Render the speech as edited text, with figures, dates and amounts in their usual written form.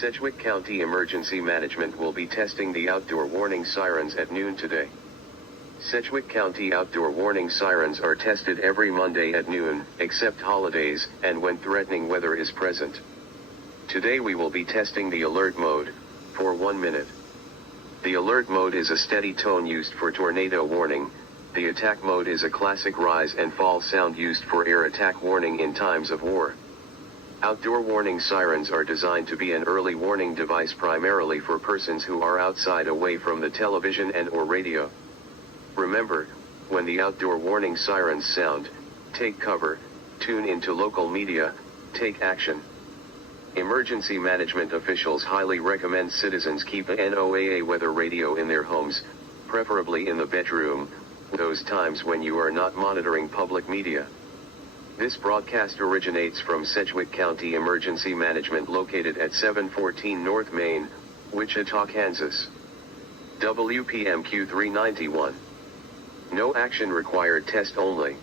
Sedgwick County Emergency Management will be testing the outdoor warning sirens at noon today. Sedgwick County outdoor warning sirens are tested every Monday at noon, except holidays, and when threatening weather is present. Today we will be testing the alert mode, for 1 minute. The alert mode is a steady tone used for tornado warning. The attack mode is a classic rise and fall sound used for air attack warning in times of war. Outdoor warning sirens are designed to be an early warning device primarily for persons who are outside away from the television and/or radio. Remember, when the outdoor warning sirens sound, take cover, tune into local media, take action. Emergency management officials highly recommend citizens keep a NOAA weather radio in their homes, preferably in the bedroom, those times when you are not monitoring public media. This broadcast originates from Sedgwick County Emergency Management located at 714 North Main, Wichita, Kansas. WPMQ 391. No action required, test only.